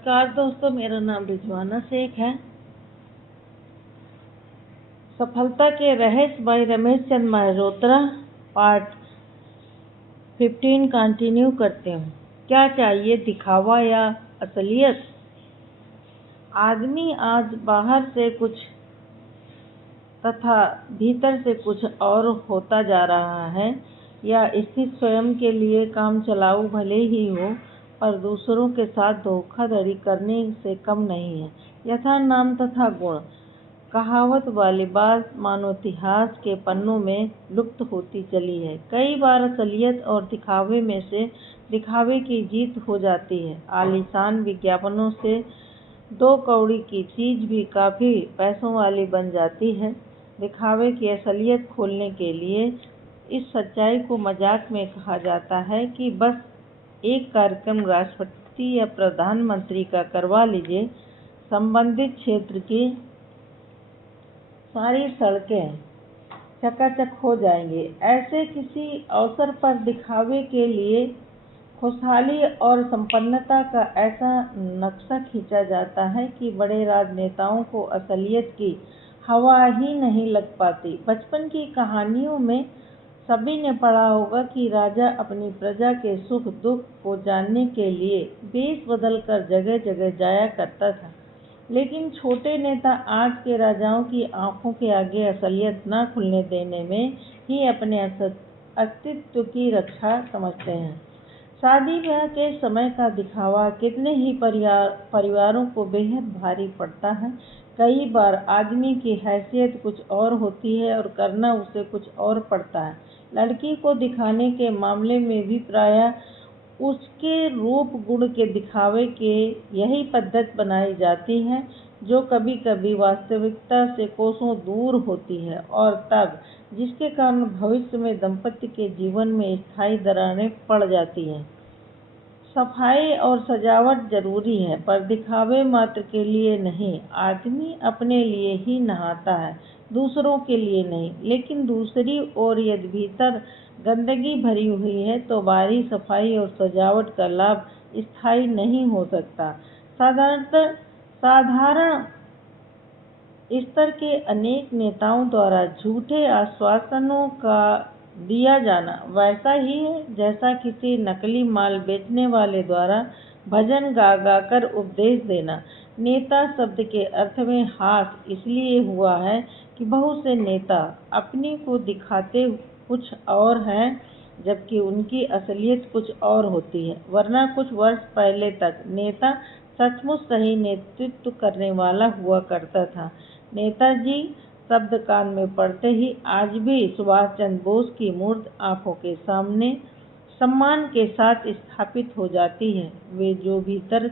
नमस्कार दोस्तों, मेरा नाम रिजवाना शेख है। सफलता के रहस्य bye Ramesh Chandra Malhotra part 15 continue करते हूँ। क्या चाहिए, दिखावा या असलियत? आदमी आज बाहर से कुछ तथा भीतर से कुछ और होता जा रहा है। यह स्थिति स्वयं के लिए काम चलाऊ भले ही हो, पर दूसरों के साथ धोखाधड़ी करने से कम नहीं है। यथा नाम तथा गुण कहावत वाली बात मानो इतिहास के पन्नों में लुप्त होती चली है। कई बार असलियत और दिखावे में से दिखावे की जीत हो जाती है। आलीशान विज्ञापनों से 2 कौड़ी की चीज भी काफी पैसों वाली बन जाती है। दिखावे की असलियत खोलने के लिए इस सच्चाई को मजाक में कहा जाता है कि बस एक कार्यक्रम राष्ट्रपति या प्रधानमंत्री का करवा लीजिए, संबंधित क्षेत्र की सारी सड़कें चकाचक हो जाएंगी। ऐसे किसी अवसर पर दिखावे के लिए खुशहाली और संपन्नता का ऐसा नक्शा खींचा जाता है कि बड़े राजनेताओं को असलियत की हवा ही नहीं लग पाती। बचपन की कहानियों में सभी ने पढ़ा होगा कि राजा अपनी प्रजा के सुख दुख को जानने के लिए वेश बदलकर जगह जगह जाया करता था। लेकिन छोटे नेता आज के राजाओं की आंखों के आगे असलियत न खुलने देने में ही अपने अस्तित्व की रक्षा समझते हैं। शादी ब्याह के समय का दिखावा कितने ही परिवारों को बेहद भारी पड़ता है। कई बार आदमी की हैसियत कुछ और होती है और करना उसे कुछ और पड़ता है। लड़की को दिखाने के मामले में भी प्रायः उसके रूप गुण के दिखावे के यही पद्धति बनाई जाती है, जो कभी कभी वास्तविकता से कोसों दूर होती है, और तब जिसके कारण भविष्य में दंपति के जीवन में स्थायी दरारें पड़ जाती हैं। सफाई और सजावट जरूरी है, पर दिखावे मात्र के लिए नहीं। आदमी अपने लिए ही नहाता है, दूसरों के लिए नहीं। लेकिन दूसरी ओर यदि भीतर गंदगी भरी हुई है तो बाहरी सफाई और सजावट का लाभ स्थायी नहीं हो सकता। साधारण स्तर के अनेक नेताओं द्वारा झूठे आश्वासनों का दिया जाना वैसा ही है जैसा किसी नकली माल बेचने वाले द्वारा भजन गा गा कर उपदेश देना। नेता शब्द के अर्थ में हास इसलिए हुआ है कि बहुत से नेता अपने को दिखाते कुछ और हैं, जबकि उनकी असलियत कुछ और होती है। वरना कुछ वर्ष पहले तक नेता सचमुच सही नेतृत्व करने वाला हुआ करता था। नेताजी शब्द कान में पड़ते ही आज भी सुभाष चंद्र बोस की मूर्त आंखों के सामने सम्मान के साथ स्थापित हो जाती है। वे जो भीतर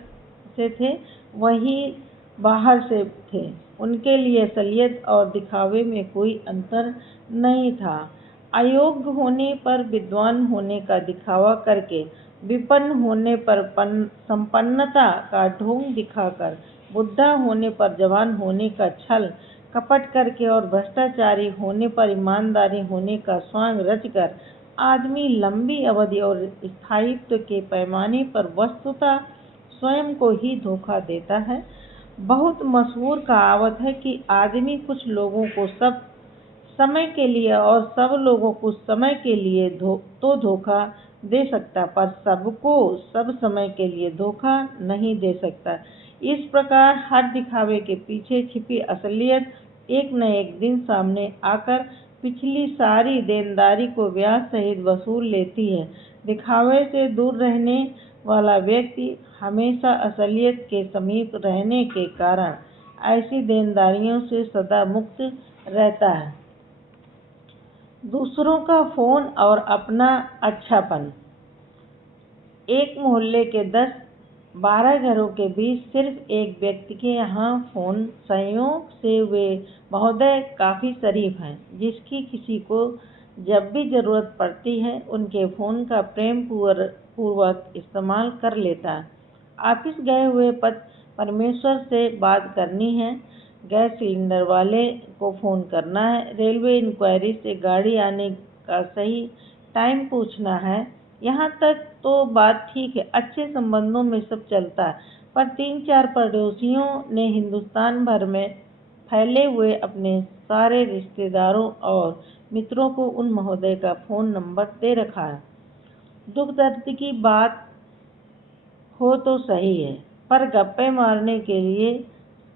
से थे वही बाहर से थे। उनके लिए असलियत और दिखावे में कोई अंतर नहीं था। अयोग्य होने पर विद्वान होने का दिखावा करके, विपन्न होने पर संपन्नता का ढोंग दिखाकर, बुढ़ा होने पर जवान होने का छल कपट करके और भ्रष्टाचारी होने पर ईमानदारी होने का स्वांग रचकर आदमी लंबी अवधि और स्थायित्व के पैमाने पर वस्तुतः स्वयं को ही धोखा देता है। बहुत मशहूर कहावत है कि आदमी कुछ लोगों को सब समय के लिए और सब लोगों को समय के लिए तो धोखा दे सकता, पर सबको सब समय के लिए धोखा नहीं दे सकता। इस प्रकार हर दिखावे के पीछे छिपी असलियत एक न एक दिन सामने आकर पिछली सारी देनदारी को ब्याज सहित वसूल लेती है। दिखावे से दूर रहने वाला व्यक्ति हमेशा असलियत के समीप रहने के कारण ऐसी देनदारियों से सदा मुक्त रहता है। दूसरों का फोन और अपना अच्छापन। एक मोहल्ले के 10-12 घरों के बीच सिर्फ एक व्यक्ति के यहाँ फोन। संयोग से वे महोदय काफी शरीफ हैं, जिसकी किसी को जब भी जरूरत पड़ती है उनके फोन का प्रेम पूर्वक इस्तेमाल कर लेता है। ऑफिस गए हुए परमेश्वर से बात करनी है, गैस सिलेंडर वाले को फोन करना है, रेलवे इंक्वायरी से गाड़ी आने का सही टाइम पूछना है। यहाँ तक तो बात ठीक है, अच्छे संबंधों में सब चलता है, पर 3-4 पड़ोसियों ने हिंदुस्तान भर में फैले हुए अपने सारे रिश्तेदारों और मित्रों को उन महोदय का फ़ोन नंबर दे रखा है। दुख दर्द की बात हो तो सही है, पर गप्पे मारने के लिए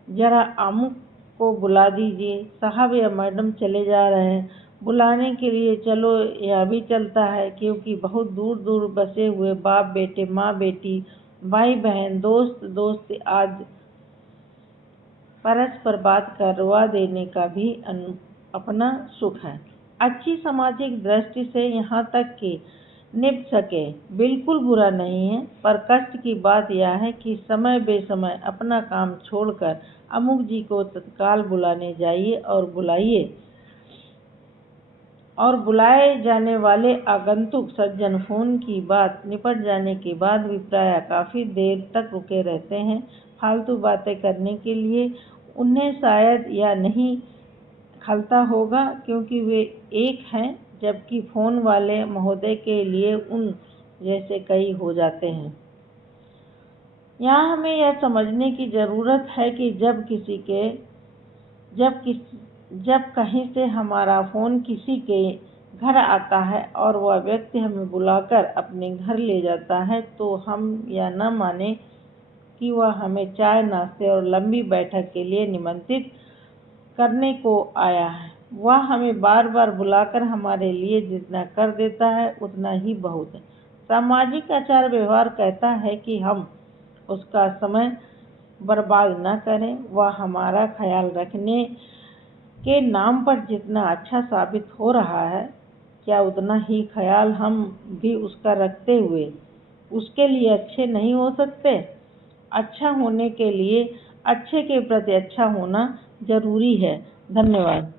जरा अमुक को बुला दीजिए, साहब या मैडम चले जा रहे हैं, बुलाने के लिए चलो, यह भी चलता है, क्योंकि बहुत दूर दूर बसे हुए बाप बेटे, माँ बेटी, भाई बहन, दोस्त दोस्त आज परस्पर बात करवा देने का भी अपना सुख है। अच्छी सामाजिक दृष्टि से यहाँ तक कि निभ सके बिल्कुल बुरा नहीं है, पर कष्ट की बात यह है कि समय बेसमय अपना काम छोड़कर अमुक जी को तत्काल बुलाने जाइए और बुलाए जाने वाले आगंतुक सज्जन फ़ोन की बात निपट जाने के बाद भी प्रायः काफ़ी देर तक रुके रहते हैं फालतू बातें करने के लिए। उन्हें शायद या नहीं खलता होगा, क्योंकि वे एक हैं, जबकि फ़ोन वाले महोदय के लिए उन जैसे कई हो जाते हैं। यहाँ हमें यह समझने की ज़रूरत है कि जब कहीं से हमारा फ़ोन किसी के घर आता है और वह व्यक्ति हमें बुलाकर अपने घर ले जाता है, तो हम यह न माने कि वह हमें चाय नाश्ते और लंबी बैठक के लिए निमंत्रित करने को आया है। वह हमें बार बार बुलाकर हमारे लिए जितना कर देता है उतना ही बहुत है। सामाजिक आचार व्यवहार कहता है कि हम उसका समय बर्बाद न करें। वह हमारा ख्याल रखने के नाम पर जितना अच्छा साबित हो रहा है, क्या उतना ही ख्याल हम भी उसका रखते हुए उसके लिए अच्छे नहीं हो सकते? अच्छा होने के लिए अच्छे के प्रति अच्छा होना जरूरी है। धन्यवाद।